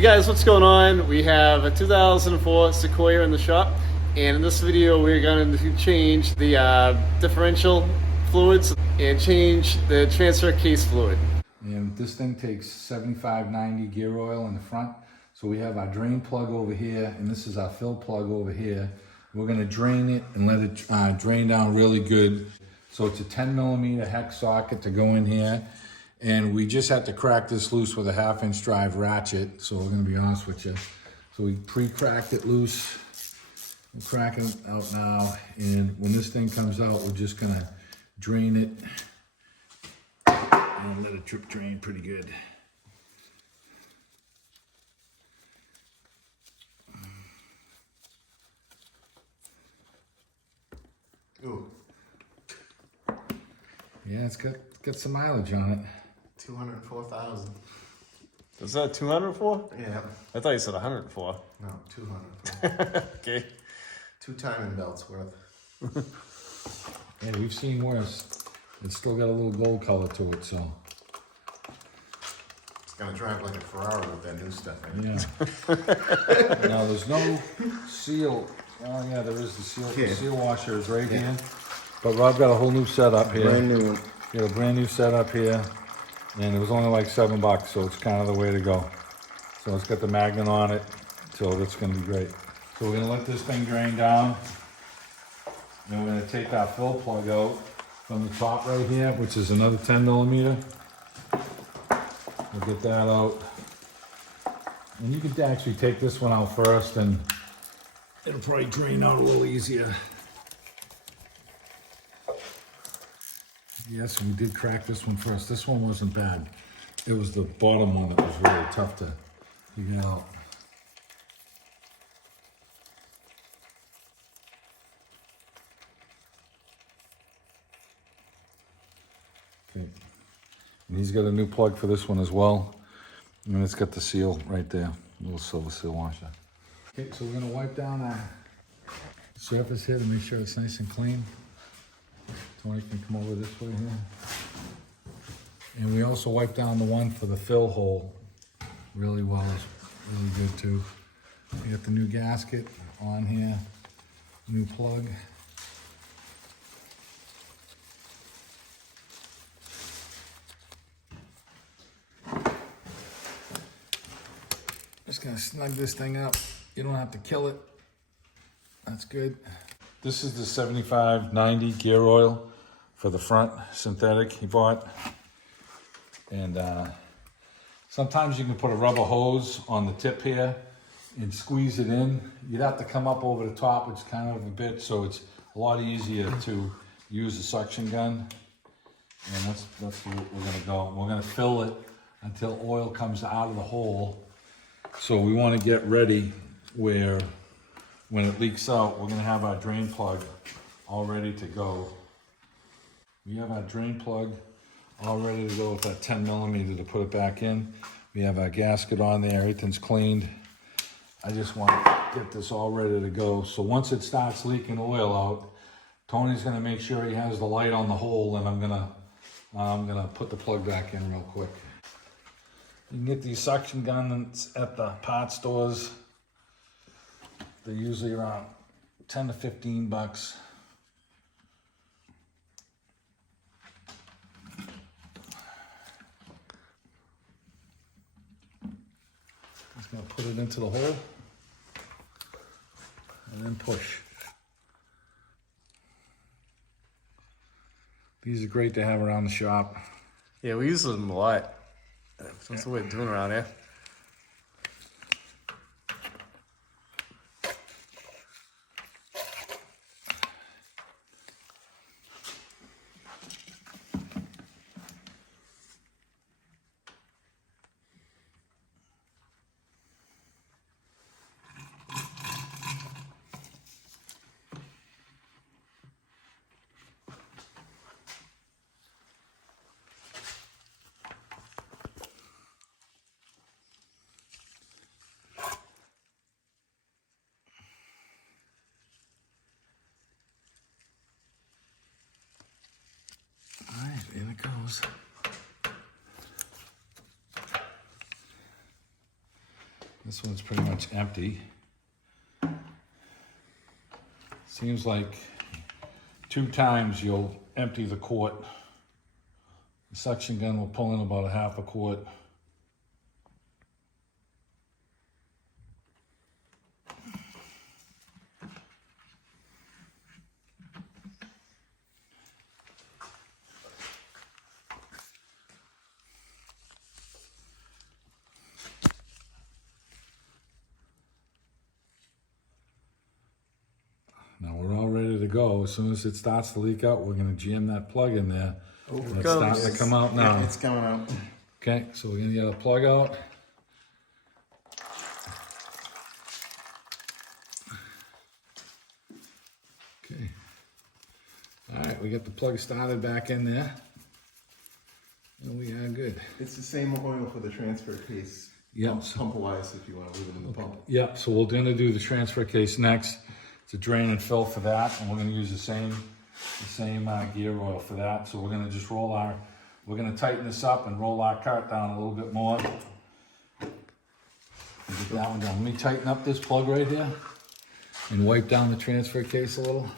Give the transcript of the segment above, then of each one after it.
Hey guys, what's going on? We have a 2004 Sequoia in the shop, and in this video we're going to change the differential fluids and change the transfer case fluid. And this thing takes 75-90 gear oil in the front. So we have our drain plug over here, and this is our fill plug over here. We're gonna drain it and let it drain down really good. So it's a 10mm hex socket to go in here. And we just had to crack this loose with a 1/2" drive ratchet. So we're gonna be honest with you. So we pre-cracked it loose. We're cracking it out now. And when this thing comes out, we're just gonna drain it and let it drip drain pretty good. Ooh. Yeah, it's got some mileage on it. 204,000. Is that 204? Yeah. I thought you said 104. No, 204. Okay. 2 timing belts worth. Yeah, we've seen worse. It's still got a little gold color to it, so. It's gonna drive like a Ferrari with that new stuff in it. Yeah. Now, there's no seal. Oh, yeah, there is the seal. Yeah. The seal washer is right here. But Rob got a whole new setup here. Brand new one. Got a brand new setup here. And it was only like $7, so it's kind of the way to go. So it's got the magnet on it, so that's gonna be great. So we're gonna let this thing drain down. And we're gonna take our fill plug out from the top right here, which is another 10mm. We'll get that out. And you could actually take this one out first and it'll probably drain out a little easier. Yes, we did crack this one first. This one wasn't bad. It was the bottom one that was really tough to figure out. Okay. And he's got a new plug for this one as well. And it's got the seal right there, little silver seal washer. Okay, so we're gonna wipe down our surface here to make sure it's nice and clean. Tony can come over this way here. And we also wipe down the one for the fill hole really well. It's really good too. We got the new gasket on here, new plug. Just gonna snug this thing up. You don't have to kill it. That's good. This is the 75-90 gear oil for the front, synthetic he bought. And sometimes you can put a rubber hose on the tip here and squeeze it in. You'd have to come up over the top, which is kind of a bit, so it's a lot easier to use a suction gun. And that's where we're gonna go. We're gonna fill it until oil comes out of the hole. So we wanna get ready where when it leaks out, we're gonna have our drain plug all ready to go. We have our drain plug all ready to go with that 10mm to put it back in. We have our gasket on there, everything's cleaned. I just want to get this all ready to go. So once it starts leaking oil out, Tony's gonna make sure he has the light on the hole, and I'm gonna put the plug back in real quick. You can get these suction guns at the parts stores. They're usually around 10 to 15 bucks. Just gonna put it into the hole and then push. These are great to have around the shop. Yeah, we use them a lot. That's what we're doing around here. This one's pretty much empty. Seems like 2 times you'll empty the quart. The suction gun will pull in about a half a quart. Now we're all ready to go. As soon as it starts to leak out, we're gonna jam that plug in there. It's starting to come out now. Yeah, it's coming out. Okay, so we're gonna get a plug out. Okay. All right, we got the plug started back in there. And we are good. It's the same oil for the transfer case. Yep. Pump wise, if you want to leave it in the pump. Yep, so we're gonna do the transfer case next. To drain and fill for that, and we're gonna use the same gear oil for that. So we're gonna just we're gonna tighten this up and roll our cart down a little bit more. And get that one down. Let me tighten up this plug right here and wipe down the transfer case a little.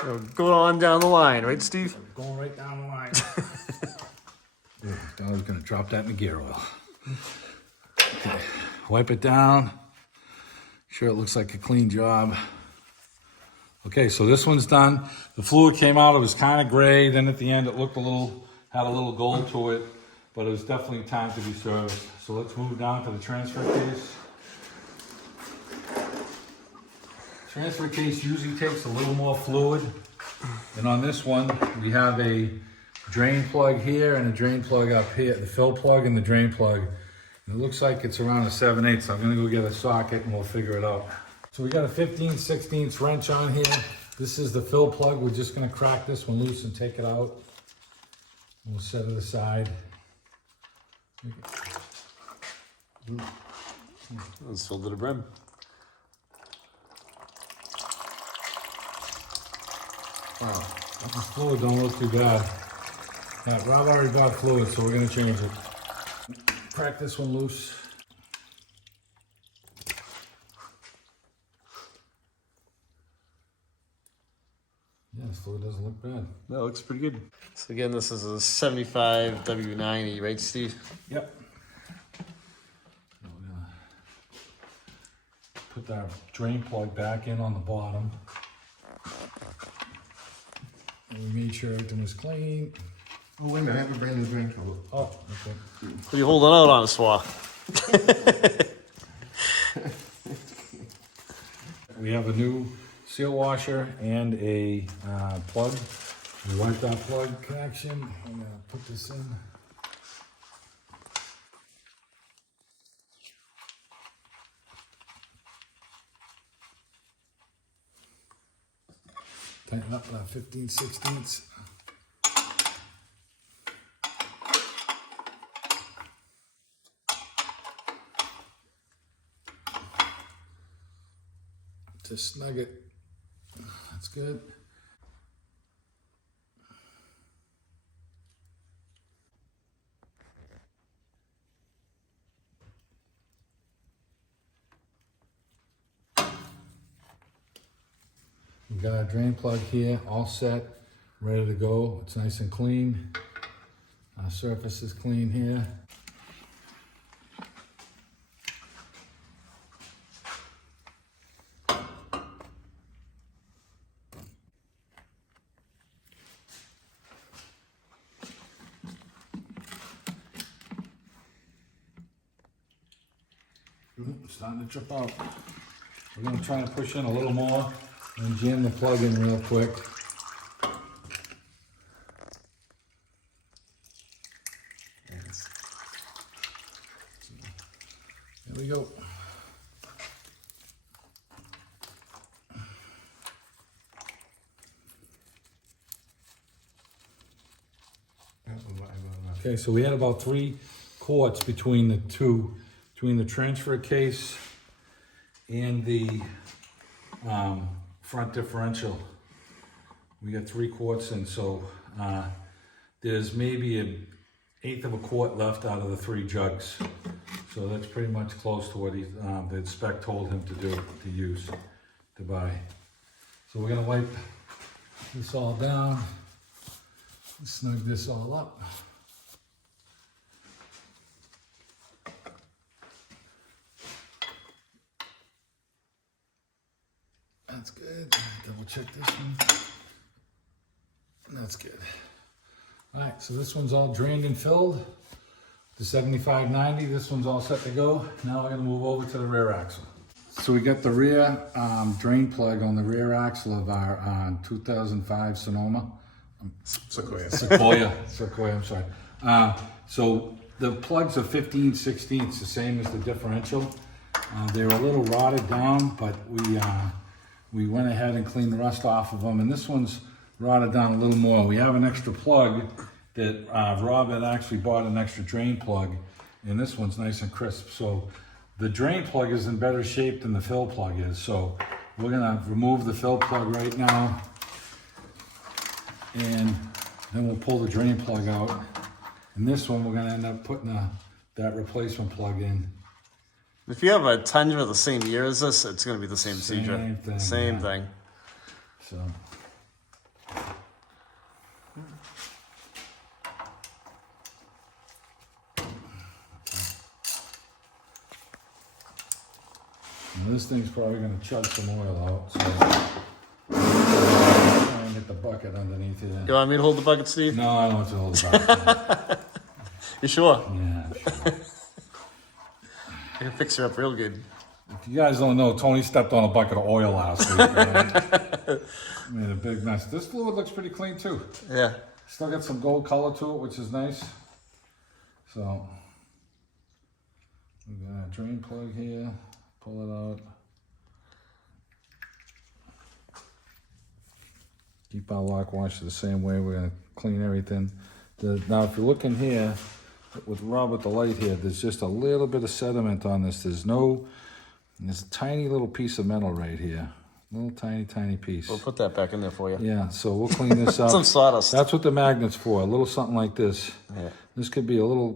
So going on down the line, right, Steve? Going right down the line. I was gonna drop that in the gear oil. Okay, wipe it down. Sure, it looks like a clean job. Okay, so this one's done. The fluid came out, it was kind of gray. Then at the end, it looked had a little gold to it, but it was definitely time to be serviced. So let's move down to the transfer case. Transfer case usually takes a little more fluid. And on this one, we have a drain plug here and a drain plug up here, the fill plug and the drain plug. It looks like it's around a 7/8, so I'm gonna go get a socket and we'll figure it out. So we got a 15/16 wrench on here. This is the fill plug. We're just gonna crack this one loose and take it out. We'll set it aside. It's filled to the brim. Wow, this fluid don't look too bad. Yeah, Rob already bought fluid, so we're gonna change it. Crack this one loose. Yeah, this fluid doesn't look bad. That looks pretty good. So again, this is a 75 W90, right, Steve? Yep. Now we're gonna put our drain plug back in on the bottom. And we made sure everything was clean. Oh, wait a minute, I have a brand new drain cover. Oh, okay. What are you holding out on us for? We have a new seal washer and a plug. We wiped our plug connection. I'm gonna put this in. Tighten up about 15/16. To snug it. That's good. We got our drain plug here, all set, ready to go. It's nice and clean. Our surface is clean here. It's starting to drip out. We're going to try and push in a little more and jam the plug in real quick. Yes. There we go. Okay, so we had about 3 quarts between the two, between the transfer case and the front differential. We got 3 quarts in, so there's maybe 1/8 of a quart left out of the 3 jugs. So that's pretty much close to what the spec told him to do, to use, to buy. So we're gonna wipe this all down, snug this all up. That's good. Double check this one. That's good. All right, so this one's all drained and filled. The 7590, this one's all set to go. Now we're gonna move over to the rear axle. So we got the rear drain plug on the rear axle of our 2005 Sonoma. Sequoia, I'm sorry. So the plugs are 15/16, the same as the differential. They were a little rotted down, but we went ahead and cleaned the rust off of them, and this one's rotted down a little more. We have an extra plug that Rob had actually bought an extra drain plug, and this one's nice and crisp. So the drain plug is in better shape than the fill plug is. So we're gonna remove the fill plug right now, and then we'll pull the drain plug out. And this one, we're gonna end up putting that replacement plug in. If you have a Tundra the same year as this, it's going to be the same procedure. Same thing, Same yeah. thing. So. And this thing's probably going to chug some oil out, so try and get the bucket underneath here. You want me to hold the bucket, Steve? No, I don't want to hold the bucket. You sure? Yeah, sure. I can fix her up real good. If you guys don't know, Tony stepped on a bucket of oil last week. Right? Made a big mess. This fluid looks pretty clean too. Yeah. Still got some gold color to it, which is nice. So, we got a drain plug here. Pull it out. Keep our lock washer the same way. We're gonna clean everything. Now, if you're looking here, with Rob with the light here, there's just a little bit of sediment on this. There's a tiny little piece of metal right here. Little tiny piece. We'll put that back in there for you. Yeah, so we'll clean this up. Some sawdust. That's what the magnet's for, a little something like this. Yeah. This could be a little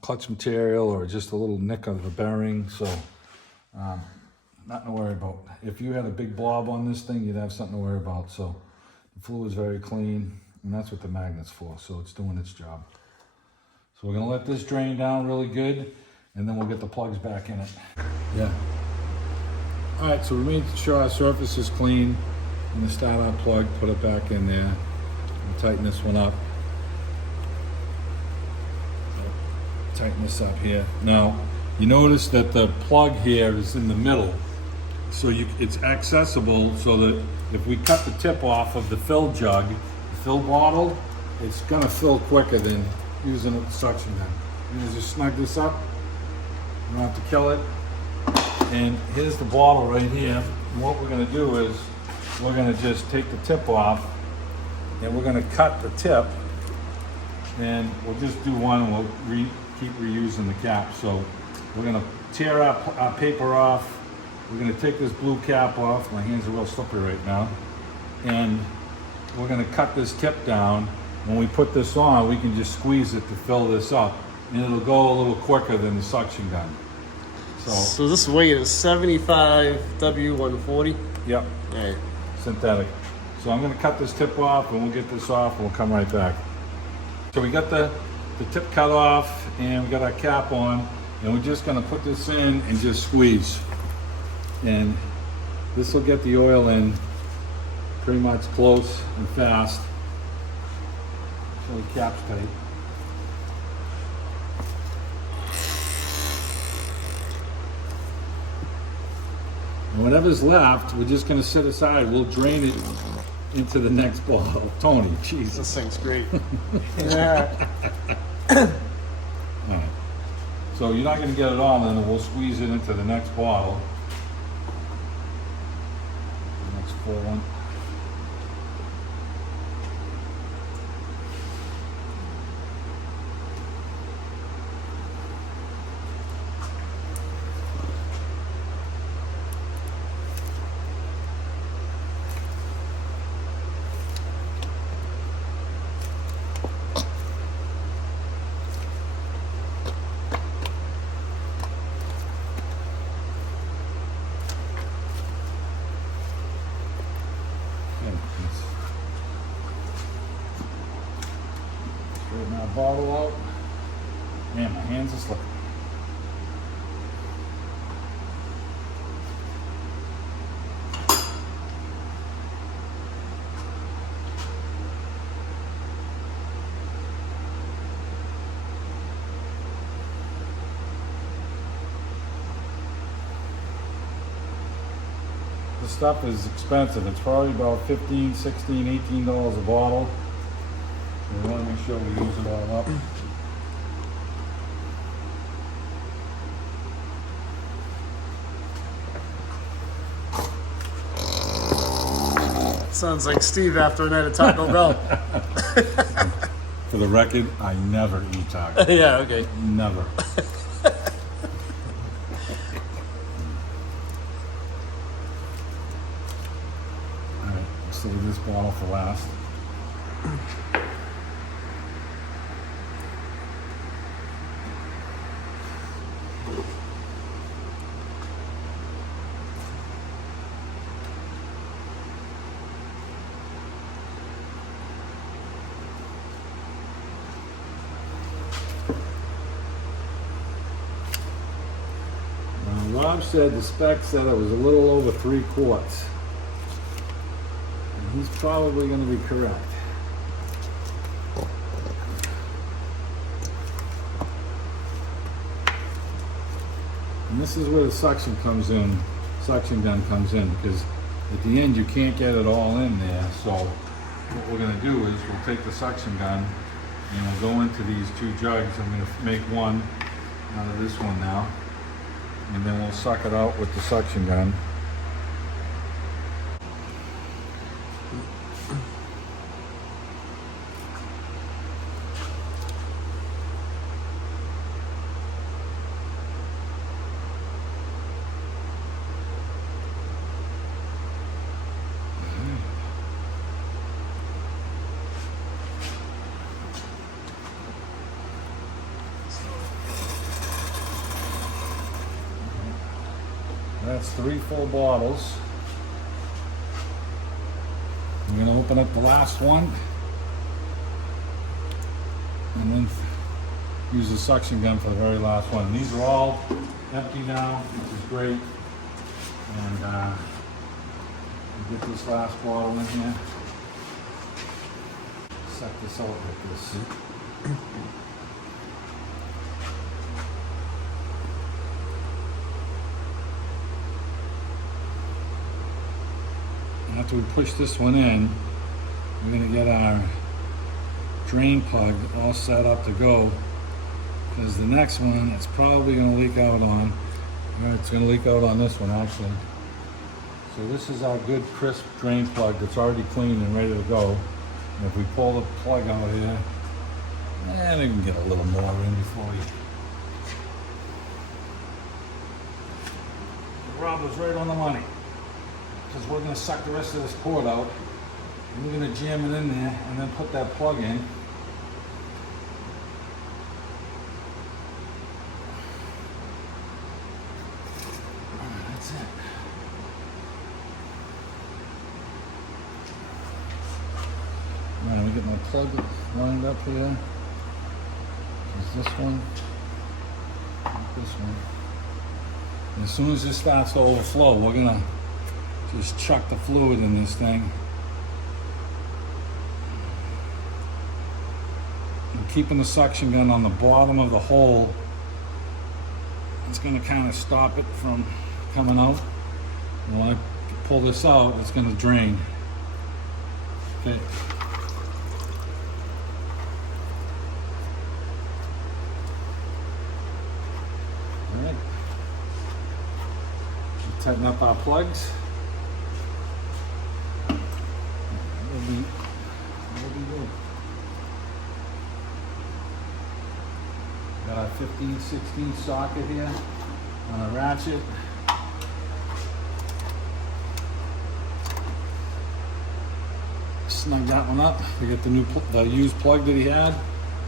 clutch material or just a little nick of a bearing, so nothing to worry about. If you had a big blob on this thing, you'd have something to worry about. So the fluid's very clean, and that's what the magnet's for, so it's doing its job. So we're gonna let this drain down really good, and then we'll get the plugs back in it. Yeah. All right, so we made sure our surface is clean. I'm gonna start our plug, put it back in there, and tighten this one up. Tighten this up here. Now, you notice that the plug here is in the middle, so it's accessible so that if we cut the tip off of the fill jug, the fill bottle, it's gonna fill quicker than using a suction gun. You can just snug this up. You don't have to kill it. And here's the bottle right here. And what we're gonna do is we're gonna just take the tip off, and we're gonna cut the tip, and we'll just do one, and we'll keep reusing the cap. So we're gonna tear our paper off. We're gonna take this blue cap off. My hands are real slippery right now. And we're gonna cut this tip down. When we put this on, we can just squeeze it to fill this up, and it'll go a little quicker than the suction gun. So this weight is 75 W140. Yep, All right. synthetic. So I'm gonna cut this tip off, and we'll get this off, and we'll come right back. So we got the tip cut off, and we got our cap on, and we're just gonna put this in and just squeeze. And this will get the oil in pretty much close and fast. So the cap's tight. And whatever's left, we're just gonna set aside. We'll drain it into the next bottle. Tony, Jesus. This thing's great. Yeah. All right. So you're not gonna get it all in, and we'll squeeze it into the next bottle. The next full one. bottle out. Man, my hands are slipping. This stuff is expensive. It's probably about $15, $16, $18 a bottle. We want to make sure we use it all up. Sounds like Steve after a night of Taco Bell. For the record, I never eat tacos. Yeah, okay. Never. Alright, let's leave this bottle for last. Rob said the spec said it was a little over 3 quarts. And he's probably going to be correct. And this is where the suction comes in, suction gun comes in, because at the end you can't get it all in there. So what we're going to do is we'll take the suction gun and we'll go into these 2 jugs. I'm going to make one out of this one now. And then we'll suck it out with the suction gun. That's 3 full bottles. I'm going to open up the last one and then use the suction gun for the very last one. And these are all empty now, which is great. And get this last bottle in here. Suck this out with this. After we push this one in, we're going to get our drain plug all set up to go, because the next one it's probably going to leak out on. It's going to leak out on this one actually. So this is our good crisp drain plug that's already clean and ready to go. And if we pull the plug out here, and we can get a little more in before we. Rob was right on the money. Because we're going to suck the rest of this cord out, and we're going to jam it in there and then put that plug in. That's it. All right, we get my plug lined up here. There's this one, this one. And as soon as this starts to overflow, we're going to just chuck the fluid in this thing. And keeping the suction gun on the bottom of the hole, it's going to kind of stop it from coming out. And when I pull this out, it's going to drain. Okay. All right. Tighten up our plugs. Got our 15/16 socket here on a ratchet. Snug that one up. We get the used plug that he had,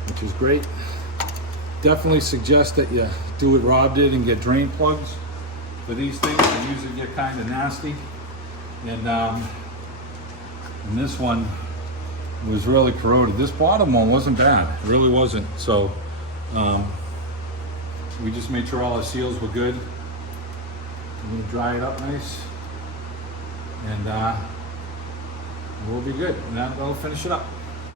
which is great. Definitely suggest that you do what Rob did and get drain plugs for these things. They usually get kind of nasty. And this one, was really corroded. This bottom one wasn't bad, it really wasn't. So we just made sure all our seals were good. I'm gonna dry it up nice, and we'll be good. And that'll finish it up.